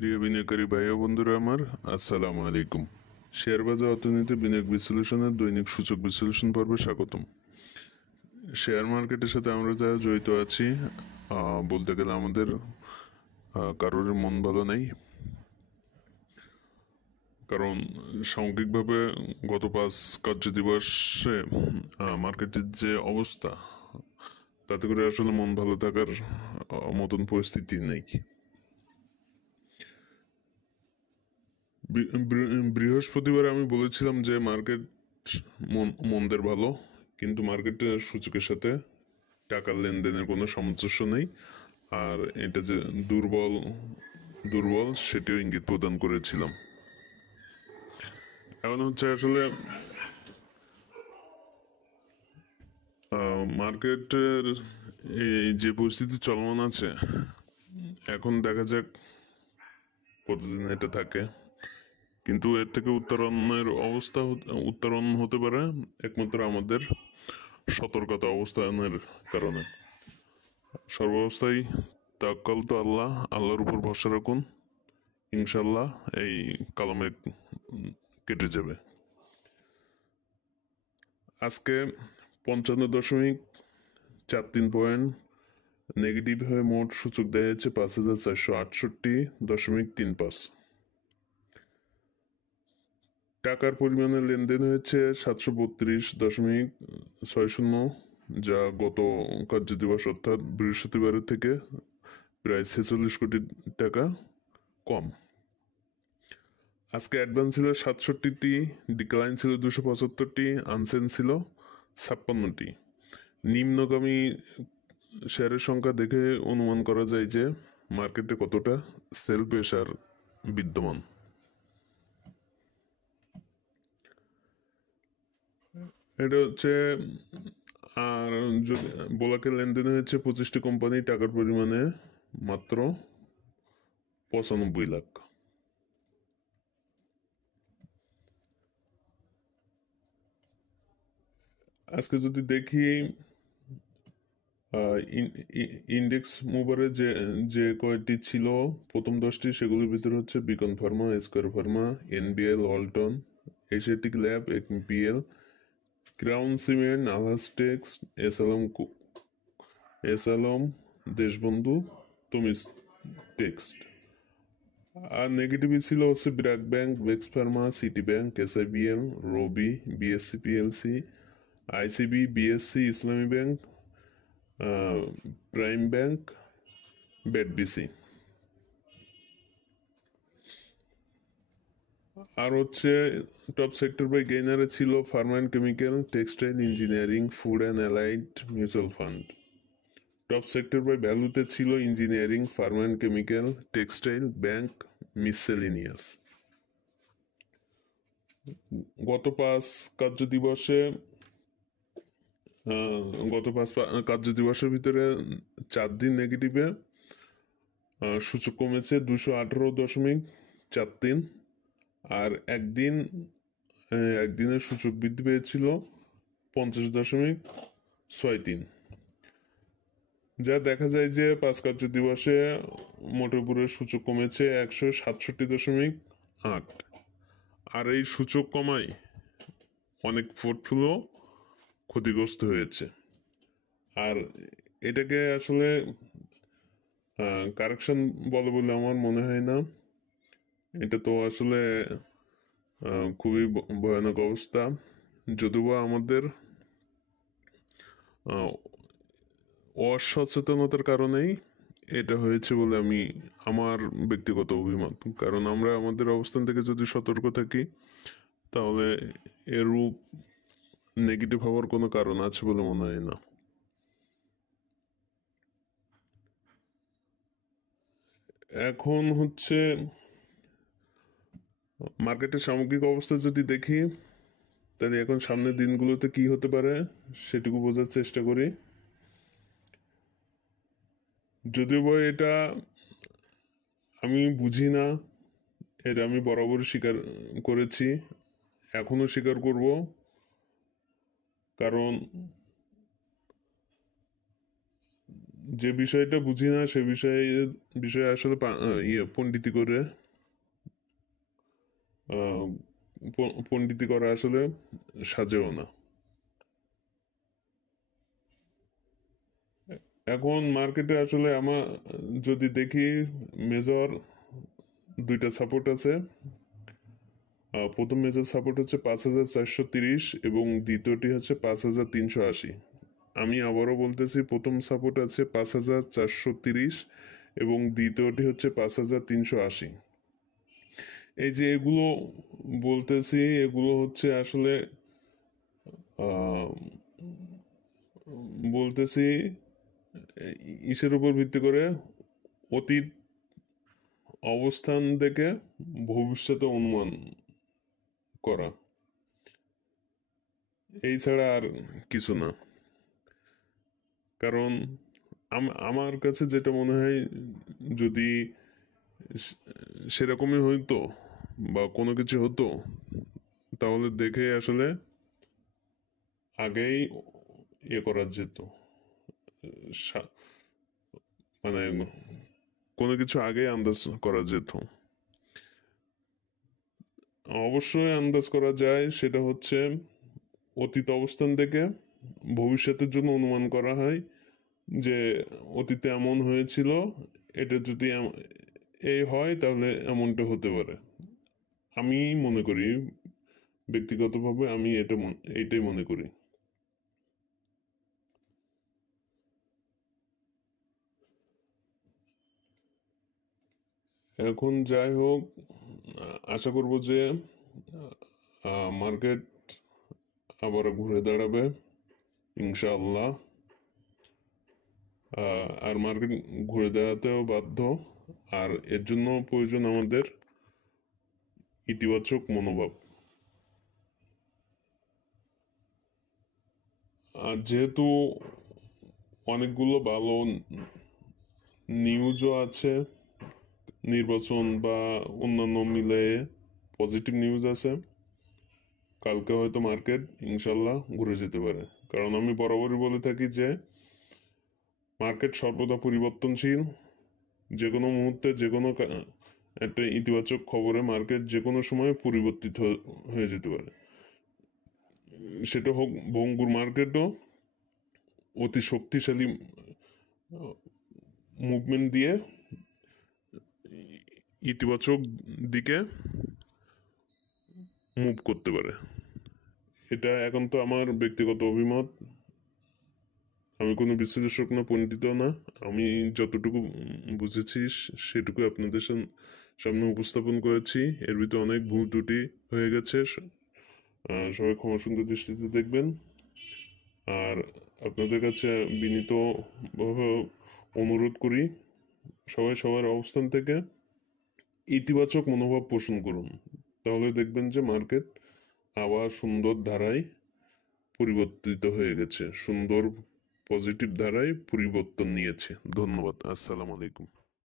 প্রিয় বিনিয়োগকারী ভাই ও বন্ধুরা আমার, আসসালামু আলাইকুম। শেয়ার বাজার অর্থনীতি বিনিয়োগ বিশ্লেষণের দৈনিক সূচক বিশ্লেষণ পর্বে স্বাগতম। শেয়ার মার্কেটের সাথে আমরা যারা জড়িত আছি, বলতে গেলে আমাদের কারোর মন ভালো নেই। কারণ সামগ্রিকভাবে গত 5 কার্যদিবসে মার্কেটের যে অবস্থা, তাতে করে আসলে মন ভালো থাকার মতন পরিস্থিতি নেই। বৃহস্পতিবার আমি বলেছিলাম যে মার্কেট মন্দের ভালো, কিন্তু মার্কেটের সূচকের সাথে টাকার লেনদেনের কোনো সামঞ্জস্য নেই। আর এটা যে দুর্বল দুর্বল সেটিও ইঙ্গিত প্রদান করেছিলাম। এখন হচ্ছে আসলে মার্কেটের এই যে পরিস্থিতি চলমান আছে, এখন দেখা যাক কতদিন এটা থাকে। কিন্তু এর থেকে উত্তরণ হতে পারে একমাত্র আমাদের সতর্কতা অবস্থানের কারণে। সর্বাবস্থায় তাওয়াক্কাল তো আল্লাহর উপর ভরসা রাখুন, ইনশাল্লাহ এই কালমে কেটে যাবে। আজকে 55.43 পয়েন্ট নেগেটিভ হয়ে মোট সূচক দেয়া হয়েছে 5,468.35। টাকার পরিমাণে লেনদেন হয়েছে 732.60, যা গত কার্যদিবস অর্থাৎ বৃহস্পতিবারের থেকে প্রায় 46 কোটি টাকা কম। আজকে অ্যাডভান্স ছিল 67টি, ডিক্লাইন ছিল 275টি, আনসেন ছিল 56টি। নিম্নগামী শেয়ারের সংখ্যা দেখে অনুমান করা যায় যে মার্কেটে কতটা সেল প্রেশার বিদ্যমান। এটা হচ্ছে আর যদি বোলাকে লেনদেন হয়েছে 25টি কোম্পানি, টাকার পরিমাণে মাত্র 95 লাখ। আজকে যদি দেখি ইন্ডেক্স মুভারে যে কয়টি ছিল, প্রথম 10টি, সেগুলোর ভিতরে হচ্ছে Beacon pharma, square pharma, NBL, Walton, Asiatic lab, MPL, crown cement, আলহাসটেক্স, এসালম, দেশবন্ধু, তমিজ টেক্সট। আর নেগেটিভই ছিল হচ্ছে ব্র্যাক ব্যাংক, বেক্স pharma, city bank, SIBL, Robi, BSC PLC, ICB, BSC, Islami bank, prime bank, বেডবিসি। আর হচ্ছে টপ সেক্টর বাই গেইনারে ছিল pharma and chemical, textile, engineering, food and allied, mutual fund. Top sector by ভ্যালুতে ছিল engineering, pharma and chemical, textile, bank, মিসসেলিনিয়াস। গত পাঁচ কার্যদিবসে কার্যদিবসের ভিতরে 4 দিন নেগেটিভে সূচক কমেছে 218.43, আর একদিনের সূচক বৃদ্ধি পেয়েছিল 50.63, যা দেখা যায় যে 5 কার্যদিবসে মোটের উপরে সূচক কমেছে 167.8। আর এই সূচক কমায় অনেক পোর্টফোলিও ক্ষতিগ্রস্ত হয়েছে। আর এটাকে আসলে কারেকশন বলে বলে আমার মনে হয় না। এটা তো আসলে খুবই ভয়ানক অবস্থা। যদিও আমাদের অসচেতনতার কারণেই এটা হয়েছে বলে আমার ব্যক্তিগত অভিমত। কারণ আমরা আমাদের অবস্থান থেকে যদি সতর্ক থাকি, তাহলে এরূপ নেগেটিভ হওয়ার কোনো কারণ আছে বলে মনে হয় না। এখন হচ্ছে মার্কেটের সামগ্রিক অবস্থা যদি দেখি, তাহলে এখন সামনের দিনগুলোতে কি হতে পারে সেটুকু বোঝার চেষ্টা করি। যদিও বা এটা আমি বুঝি না, এটা আমি বরাবর স্বীকার করেছি, এখনো স্বীকার করব। কারণ যে বিষয়টা বুঝি না সে বিষয়ে আসলে পণ্ডিতি করে আহ, পণ্ডিতি করা আসলে সাজেও না। এখন মার্কেটে আসলে আমার যদি দেখি, মেজর দুইটা সাপোর্ট আছে। প্রথম মেজর সাপোর্ট হচ্ছে 5,430 এবং দ্বিতীয়টি হচ্ছে 5,380। আমি আবারও বলতেছি, প্রথম সাপোর্ট আছে 5,430 এবং দ্বিতীয়টি হচ্ছে 5,380। এই যে এগুলো বলতেছি, এগুলো হচ্ছে আসলে আহ, বলতেছি ইসের উপর ভিত্তি করে, অতীত অবস্থান থেকে ভবিষ্যতে অনুমান করা, এই ছাড়া আর কিছু না। কারণ আমার কাছে যেটা মনে হয়, যদি সেরকমই হইতো বা কোনো কিছু হতো, তাহলে দেখে আসলে আগেই করা যেত। সা- মানে কোনো কিছু আগেই আন্দাজ করা যেত। অবশ্যই আন্দাজ করা যায়, সেটা হচ্ছে অতীত অবস্থান থেকে ভবিষ্যতের জন্য অনুমান করা হয় যে অতীতে এমন হয়েছিল, এটা যদি এই হয় তাহলে এমনটা হতে পারে। আমি মনে করি, ব্যক্তিগতভাবে আমি এইটাই মনে করি। এখন যাই হোক, আশা করব যে মার্কেট আবার ঘুরে দাঁড়াবে ইনশাআল্লাহ। আর মার্কেট ঘুরে দাঁড়াতেও বাধ্য। আর এর জন্য প্রয়োজন আমাদের ইতিবাচক মনোভাব। আর যেহেতু অনেকগুলো ভালো নিউজও আছে, নির্বাচন বা অন্যান্য মিলে পজিটিভ নিউজ আছে, কালকে হয়তো মার্কেট ইনশাল্লাহ ঘুরে যেতে পারে। কারণ আমি বরাবরই বলে থাকি যে মার্কেট সর্বদা পরিবর্তনশীল। যে কোনো মুহূর্তে যে কোনো একটা ইতিবাচক খবরে মার্কেট যে কোনো সময় পরিবর্তিত হয়ে যেতে পারে। সেটা হোক ভঙ্গুর মার্কেটও অতি শক্তিশালী মুভমেন্ট দিয়ে ইতিবাচক দিকে মুভ করতে পারে। এটা এখন তো আমার ব্যক্তিগত অভিমত। আমি কোনো বিশ্লেষক না, পণ্ডিত না। আমি যতটুকু বুঝেছি সেটুকু আপনাদের সামনে উপস্থাপন করেছি। এর ভিতরে অনেক ভুল ত্রুটি হয়ে গেছে, সবাই ক্ষমা সুন্দর দৃষ্টিতে দেখবেন। আর আপনাদের কাছে বিনীতভাবে অনুরোধ করি, সবাই সবার অবস্থান থেকে ইতিবাচক মনোভাব পোষণ করুন। তাহলে দেখবেন যে মার্কেট আবার সুন্দর ধারায় পরিবর্তিত হয়ে গেছে, সুন্দর পজিটিভ ধারায় পরিবর্তন নিয়েছে। ধন্যবাদ। আসসালামু আলাইকুম।